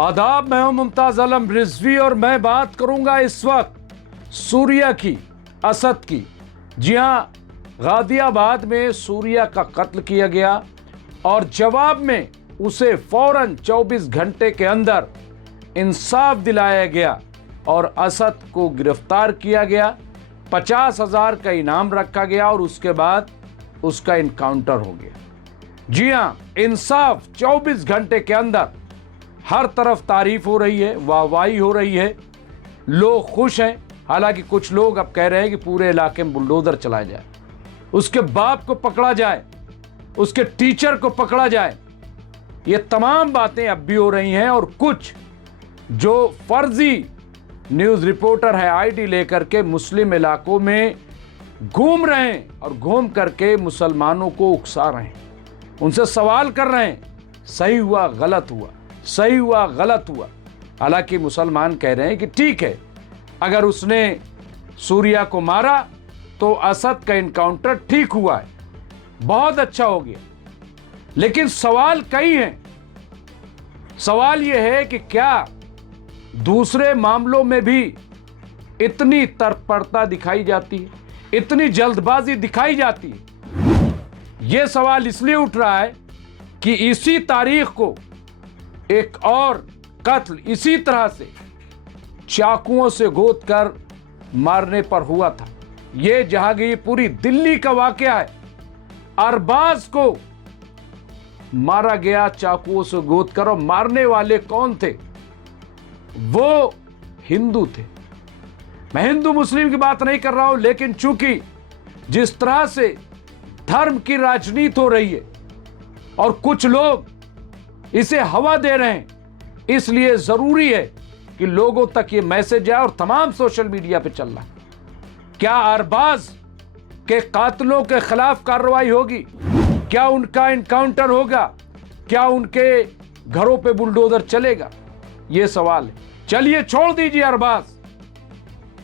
आदाब, मैं हूं मुमताज आलम रिजवी और मैं बात करूंगा इस वक्त सूरिया की, असद की। जी हां, गाजियाबाद में सूरिया का कत्ल किया गया और जवाब में उसे फौरन 24 घंटे के अंदर इंसाफ दिलाया गया और असद को गिरफ्तार किया गया। 50,000 का इनाम रखा गया और उसके बाद उसका इनकाउंटर हो गया। जी हां, इंसाफ 24 घंटे के अंदर। हर तरफ तारीफ हो रही है, वाहवाही हो रही है, लोग खुश हैं। हालांकि कुछ लोग अब कह रहे हैं कि पूरे इलाके में बुलडोजर चलाया जाए, उसके बाप को पकड़ा जाए, उसके टीचर को पकड़ा जाए। ये तमाम बातें अब भी हो रही हैं और कुछ जो फर्जी न्यूज़ रिपोर्टर है आईडी लेकर के मुस्लिम इलाकों में घूम रहे हैं और घूम करके मुसलमानों को उकसा रहे हैं, उनसे सवाल कर रहे हैं, सही हुआ गलत हुआ, सही हुआ गलत हुआ। हालांकि मुसलमान कह रहे हैं कि ठीक है, अगर उसने सूरिया को मारा तो असद का इनकाउंटर ठीक हुआ है, बहुत अच्छा हो गया। लेकिन सवाल कई हैं। सवाल यह है कि क्या दूसरे मामलों में भी इतनी तत्परता दिखाई जाती है, इतनी जल्दबाजी दिखाई जाती है? यह सवाल इसलिए उठ रहा है कि इसी तारीख को एक और कत्ल इसी तरह से चाकुओं से गोद कर मारने पर हुआ था। यह जहांगीरपुरी दिल्ली का वाकया है। अरबाज को मारा गया चाकुओं से गोद कर, और मारने वाले कौन थे? वो हिंदू थे। मैं हिंदू मुस्लिम की बात नहीं कर रहा हूं, लेकिन चूंकि जिस तरह से धर्म की राजनीति हो रही है और कुछ लोग इसे हवा दे रहे हैं, इसलिए जरूरी है कि लोगों तक ये मैसेज जाए और तमाम सोशल मीडिया पे चल रहा है। क्या अरबाज के कातिलों के खिलाफ कार्रवाई होगी? क्या उनका इनकाउंटर होगा? क्या उनके घरों पे बुलडोजर चलेगा? ये सवाल है। चलिए छोड़ दीजिए अरबाज।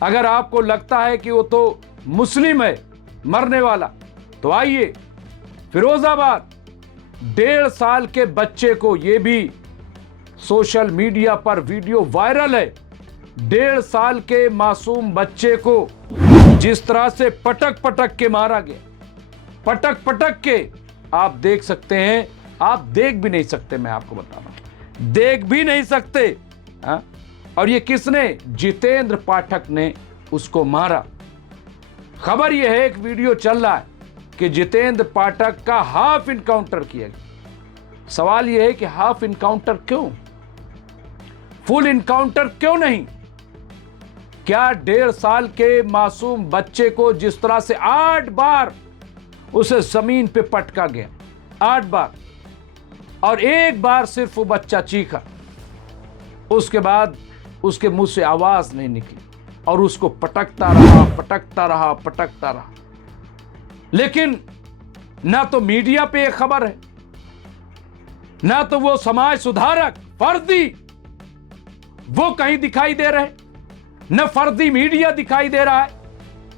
अगर आपको लगता है कि वो तो मुस्लिम है मरने वाला, तो आइए फिरोजाबाद 1.5 साल के बच्चे को, ये भी सोशल मीडिया पर वीडियो वायरल है, 1.5 साल के मासूम बच्चे को जिस तरह से पटक पटक के मारा गया, पटक पटक के। आप देख सकते हैं, आप देख भी नहीं सकते, मैं आपको बता रहा हूं, देख भी नहीं सकते। हा? और ये किसने? जितेंद्र पाठक ने उसको मारा। खबर यह है, एक वीडियो चल रहा है कि जितेंद्र पाठक का हाफ इनकाउंटर किया गया। सवाल यह है कि हाफ इनकाउंटर क्यों, फुल इनकाउंटर क्यों नहीं? क्या 1.5 साल के मासूम बच्चे को जिस तरह से 8 बार उसे जमीन पे पटका गया, 8 बार, और एक बार सिर्फ वो बच्चा चीखा, उसके बाद उसके मुंह से आवाज नहीं निकली और उसको पटकता रहा, पटकता रहा, पटकता रहा। लेकिन ना तो मीडिया पे एक खबर है, ना तो वो समाज सुधारक फर्जी वो कहीं दिखाई दे रहे, न फर्जी मीडिया दिखाई दे रहा है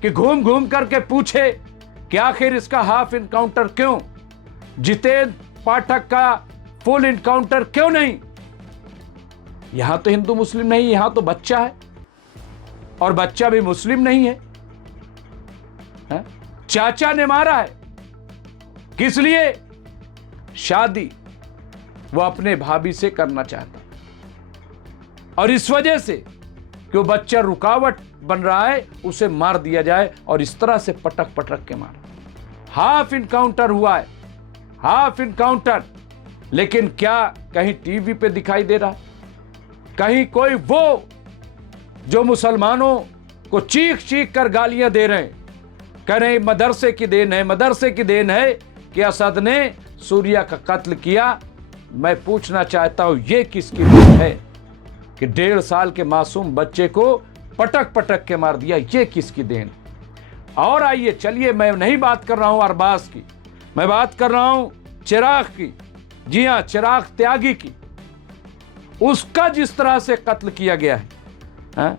कि घूम घूम करके पूछे कि आखिर इसका हाफ इनकाउंटर क्यों, जितेंद्र पाठक का फुल इनकाउंटर क्यों नहीं? यहां तो हिंदू मुस्लिम नहीं, यहां तो बच्चा है, और बच्चा भी मुस्लिम नहीं है। चाचा ने मारा है, किस लिए? शादी वो अपने भाभी से करना चाहता, और इस वजह से कि वो बच्चा रुकावट बन रहा है, उसे मार दिया जाए, और इस तरह से पटक पटक के मारा। हाफ इनकाउंटर हुआ है, हाफ इनकाउंटर। लेकिन क्या कहीं टीवी पे दिखाई दे रहा? कहीं कोई वो जो मुसलमानों को चीख चीख कर गालियां दे रहे हैं, कह रहे हैं मदरसे की देन है, मदरसे की देन है कि असद ने सूरिया का कत्ल किया। मैं पूछना चाहता हूं, ये किसकी देन है कि 1.5 साल के मासूम बच्चे को पटक पटक के मार दिया? ये किसकी देन? और आइए, चलिए, मैं नहीं बात कर रहा हूं अरबाज की, मैं बात कर रहा हूं चिराग की। जी हां, चिराग त्यागी की। उसका जिस तरह से कत्ल किया गया है,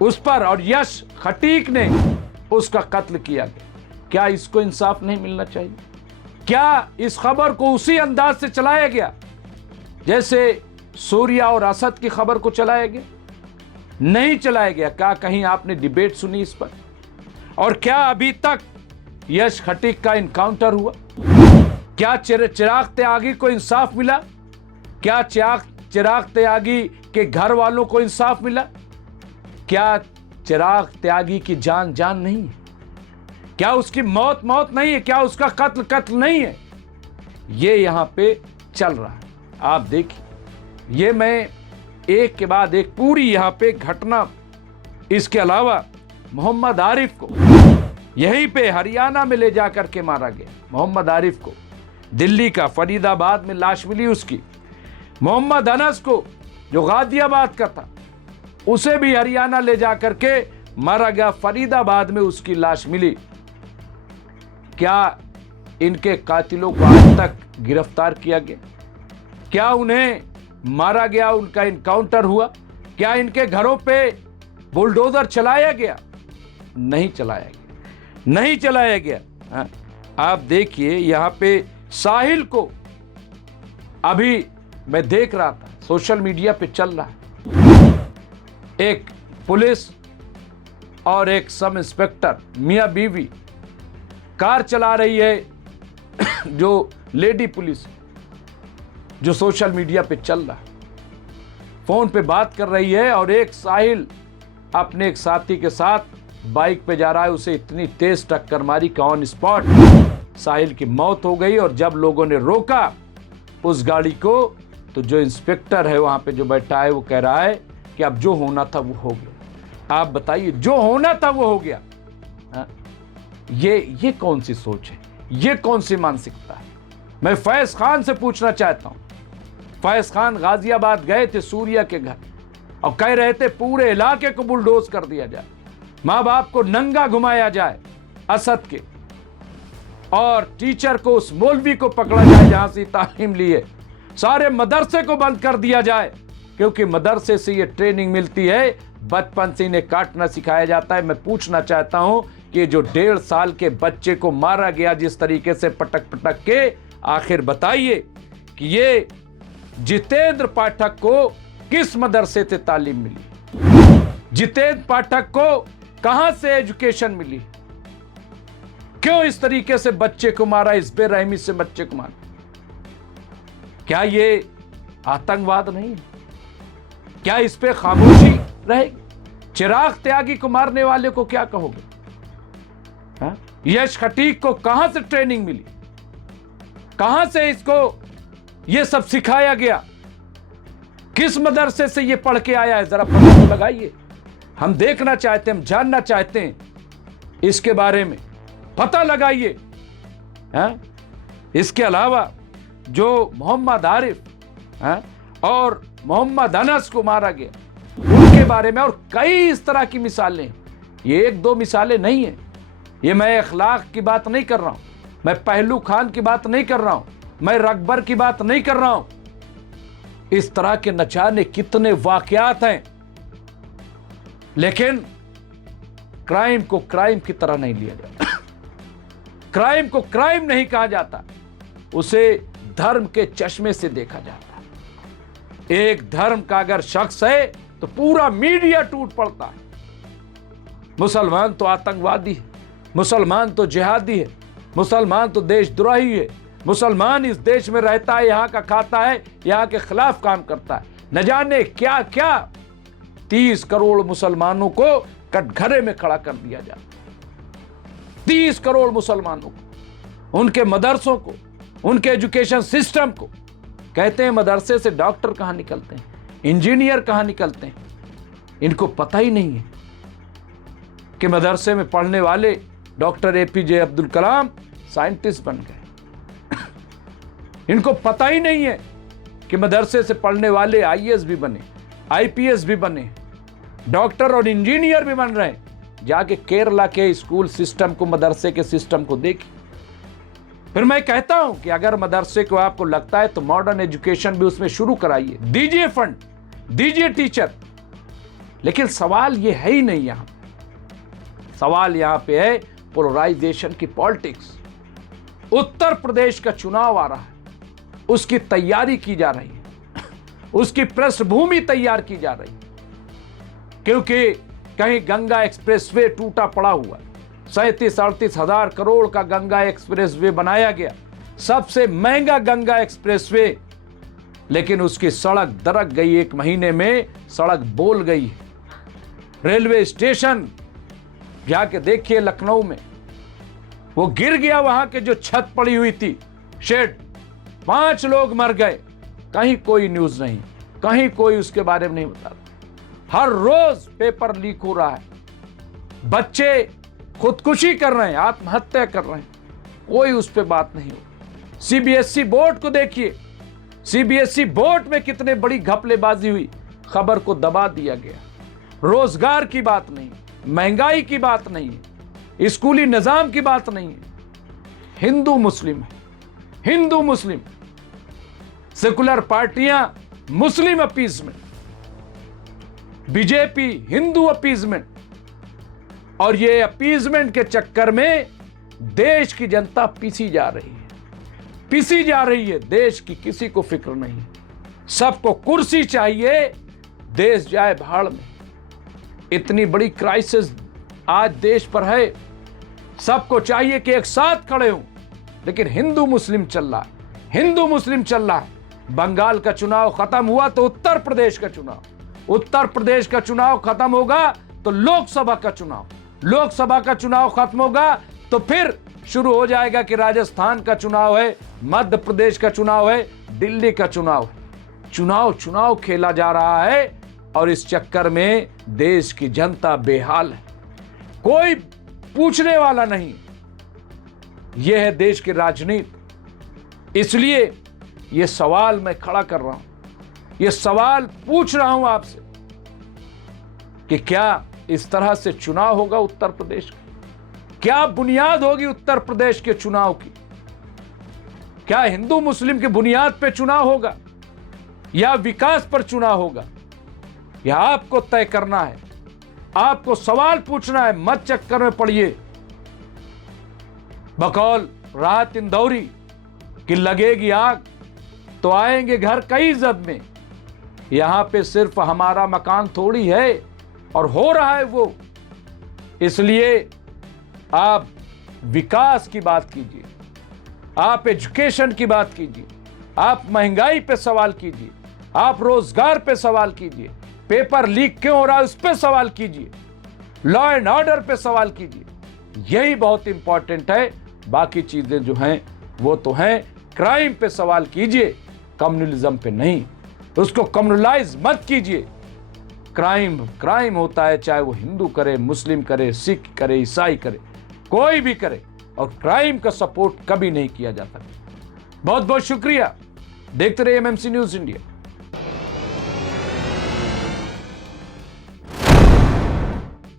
उस पर, और यश खटीक ने उसका कत्ल किया गया, क्या इसको इंसाफ नहीं मिलना चाहिए? क्या इस खबर को उसी अंदाज से चलाया गया जैसे सूर्या और असद की खबर को चलाया गया? नहीं चलाया गया। क्या कहीं आपने डिबेट सुनी इस पर? और क्या अभी तक यश खटीक का इनकाउंटर हुआ? क्या चिराग त्यागी को इंसाफ मिला? क्या चिराग त्यागी के घर वालों को इंसाफ मिला? क्या चिराग त्यागी की जान जान नहीं है? क्या उसकी मौत मौत नहीं है? क्या उसका कत्ल कत्ल नहीं है? ये यहां पे चल रहा है। आप देखिए, ये मैं एक के बाद एक पूरी यहां पे घटना। इसके अलावा मोहम्मद आरिफ को यहीं पे हरियाणा में ले जाकर के मारा गया। मोहम्मद आरिफ को दिल्ली का फरीदाबाद में लाश मिली उसकी। मोहम्मद अनस को जो गाजियाबाद का था, उसे भी हरियाणा ले जाकर के मारा गया। फरीदाबाद में उसकी लाश मिली। क्या इनके कातिलों को आज तक गिरफ्तार किया गया? क्या उन्हें मारा गया? उनका इनकाउंटर हुआ? क्या इनके घरों पे बुलडोजर चलाया गया? नहीं चलाया गया, नहीं चलाया गया। आप देखिए यहां पे साहिल को, अभी मैं देख रहा था सोशल मीडिया पे चल रहा है, एक पुलिस और एक सब इंस्पेक्टर मियां बीवी कार चला रही है जो लेडी पुलिस, जो सोशल मीडिया पे चल रहा है, फोन पे बात कर रही है और एक साहिल अपने एक साथी के साथ बाइक पे जा रहा है। उसे इतनी तेज टक्कर मारी कि ऑन स्पॉट साहिल की मौत हो गई। और जब लोगों ने रोका उस गाड़ी को, तो जो इंस्पेक्टर है वहां पे जो बैठा है वो कह रहा है कि अब जो होना था वो हो गया। आप बताइए, जो होना था वो हो गया। ये कौन सी सोच है? ये कौन सी मानसिकता है? मैं फैज खान से पूछना चाहता हूं। फैज खान गाजियाबाद गए थे सूर्या के घर और कह रहे थे पूरे इलाके को बुलडोज कर दिया जाए, मां बाप को नंगा घुमाया जाए असद के, और टीचर को, उस मौलवी को पकड़ा जाए जहां से तालीम ली है, सारे मदरसे को बंद कर दिया जाए, क्योंकि मदरसे से ये ट्रेनिंग मिलती है, बचपन से इन्हें काटना सिखाया जाता है। मैं पूछना चाहता हूं कि जो 1.5 साल के बच्चे को मारा गया जिस तरीके से पटक पटक के, आखिर बताइए कि ये जितेंद्र पाठक को किस मदरसे से तालीम मिली? जितेंद्र पाठक को कहां से एजुकेशन मिली? क्यों इस तरीके से बच्चे को मारा, इस बेरहमी से बच्चे को मारा? क्या ये आतंकवाद नहीं है? क्या इस पे खामोशी रहेगी? चिराग त्यागी को मारने वाले को क्या कहोगे? यश खटीक को कहां से ट्रेनिंग मिली? कहां से इसको ये सब सिखाया गया? किस मदरसे से ये पढ़ के आया है? जरा पता तो लगाइए। हम देखना चाहते हैं, हम जानना चाहते हैं इसके बारे में, पता लगाइए। इसके अलावा जो मोहम्मद आरिफ और मोहम्मद अनस को मारा गया, उनके बारे में और कई इस तरह की मिसालें, ये एक दो मिसालें नहीं है। ये मैं अखलाक की बात नहीं कर रहा हूं, मैं पहलू खान की बात नहीं कर रहा हूं, मैं रकबर की बात नहीं कर रहा हूं। इस तरह के न जाने कितने वाकयात हैं, लेकिन क्राइम को क्राइम की तरह नहीं लिया जाता। क्राइम को क्राइम नहीं कहा जाता, उसे धर्म के चश्मे से देखा जाता है। एक धर्म का अगर शख्स है तो पूरा मीडिया टूट पड़ता है। मुसलमान तो आतंकवादी है, मुसलमान तो जिहादी है, मुसलमान तो देशद्रोही है, मुसलमान इस देश में रहता है, यहां का खाता है, यहां के खिलाफ काम करता है। न जाने क्या क्या 30 करोड़ मुसलमानों को कटघरे में खड़ा कर दिया जाता। 30 करोड़ मुसलमानों को, उनके मदरसों को, उनके एजुकेशन सिस्टम को। कहते हैं मदरसे से डॉक्टर कहां निकलते हैं, इंजीनियर कहां निकलते हैं? इनको पता ही नहीं है कि मदरसे में पढ़ने वाले doctor APJ Abdul Kalam scientist बन गए। इनको पता ही नहीं है कि मदरसे से पढ़ने वाले आईएएस भी बने, आईपीएस भी बने, डॉक्टर और इंजीनियर भी बन रहे हैं। जाके केरला के स्कूल सिस्टम को, मदरसे के सिस्टम को देखिए। फिर मैं कहता हूं कि अगर मदरसे को आपको लगता है तो मॉडर्न एजुकेशन भी उसमें शुरू कराइए, दीजिए फंड, दीजिए टीचर। लेकिन सवाल ये है ही नहीं। यहां सवाल यहां पे है पोलराइजेशन की पॉलिटिक्स। उत्तर प्रदेश का चुनाव आ रहा है, उसकी तैयारी की जा रही है। उसकी पृष्ठभूमि तैयार की जा रही, क्योंकि कहीं गंगा एक्सप्रेसवे टूटा पड़ा हुआ। 37-38 हजार करोड़ का गंगा एक्सप्रेसवे बनाया गया, सबसे महंगा गंगा एक्सप्रेसवे, लेकिन उसकी सड़क दरक गई, 1 महीने में सड़क बोल गई। रेलवे स्टेशन जाके देखिए लखनऊ में, वो गिर गया, वहां के जो छत पड़ी हुई थी, शेड, 5 लोग मर गए, कहीं कोई न्यूज नहीं, कहीं कोई उसके बारे में नहीं बताता। हर रोज पेपर लीक हो रहा है, बच्चे खुदकुशी कर रहे हैं, आत्महत्या कर रहे हैं, कोई उस पर बात नहीं हो। सीबीएसई बोर्ड को देखिए, सीबीएसई बोर्ड में कितने बड़ी घपलेबाजी हुई, खबर को दबा दिया गया। रोजगार की बात नहीं, महंगाई की बात नहीं है, स्कूली निजाम की बात नहीं है। हिंदू मुस्लिम है, हिंदू मुस्लिम, सेकुलर पार्टियां Muslim appeasement, BJP Hindu appeasement, और ये अपीजमेंट के चक्कर में देश की जनता पीसी जा रही है, पीसी जा रही है। देश की किसी को फिक्र नहीं, सबको कुर्सी चाहिए, देश जाए भाड़ में। इतनी बड़ी क्राइसिस आज देश पर है, सबको चाहिए कि एक साथ खड़े हों, लेकिन हिंदू मुस्लिम चल रहा है, हिंदू मुस्लिम चल रहा है। बंगाल का चुनाव खत्म हुआ तो उत्तर प्रदेश का चुनाव, उत्तर प्रदेश का चुनाव खत्म होगा तो लोकसभा का चुनाव, लोकसभा का चुनाव खत्म होगा तो फिर शुरू हो जाएगा कि राजस्थान का चुनाव है, मध्य प्रदेश का चुनाव है, दिल्ली का चुनाव है। चुनाव चुनाव खेला जा रहा है और इस चक्कर में देश की जनता बेहाल है, कोई पूछने वाला नहीं। यह है देश की राजनीति। इसलिए यह सवाल मैं खड़ा कर रहा हूं, यह सवाल पूछ रहा हूं आपसे कि क्या इस तरह से चुनाव होगा उत्तर प्रदेश का? क्या बुनियाद होगी उत्तर प्रदेश के चुनाव की? क्या हिंदू मुस्लिम की बुनियाद पर चुनाव होगा या विकास पर चुनाव होगा? यह आपको तय करना है, आपको सवाल पूछना है। मत चक्कर में पड़िए बकौल राहत इंदौरी कि लगेगी आग तो आएंगे घर कई जद में। यहां पे सिर्फ हमारा मकान थोड़ी है और हो रहा है वो। इसलिए आप विकास की बात कीजिए, आप एजुकेशन की बात कीजिए, आप महंगाई पे सवाल कीजिए, आप रोजगार पे सवाल कीजिए, पेपर लीक क्यों हो रहा है उस पे सवाल कीजिए, लॉ एंड ऑर्डर पे सवाल कीजिए। यही बहुत इंपॉर्टेंट है। बाकी चीजें जो हैं वो तो हैं। क्राइम पे सवाल कीजिए, कम्युनलिज्म पे नहीं। उसको कम्युनलाइज मत कीजिए। क्राइम क्राइम होता है, चाहे वो हिंदू करे, मुस्लिम करे, सिख करे, ईसाई करे, कोई भी करे, और क्राइम का सपोर्ट कभी नहीं किया जाता। बहुत बहुत शुक्रिया। देखते रहिए एमएमसी न्यूज़ इंडिया।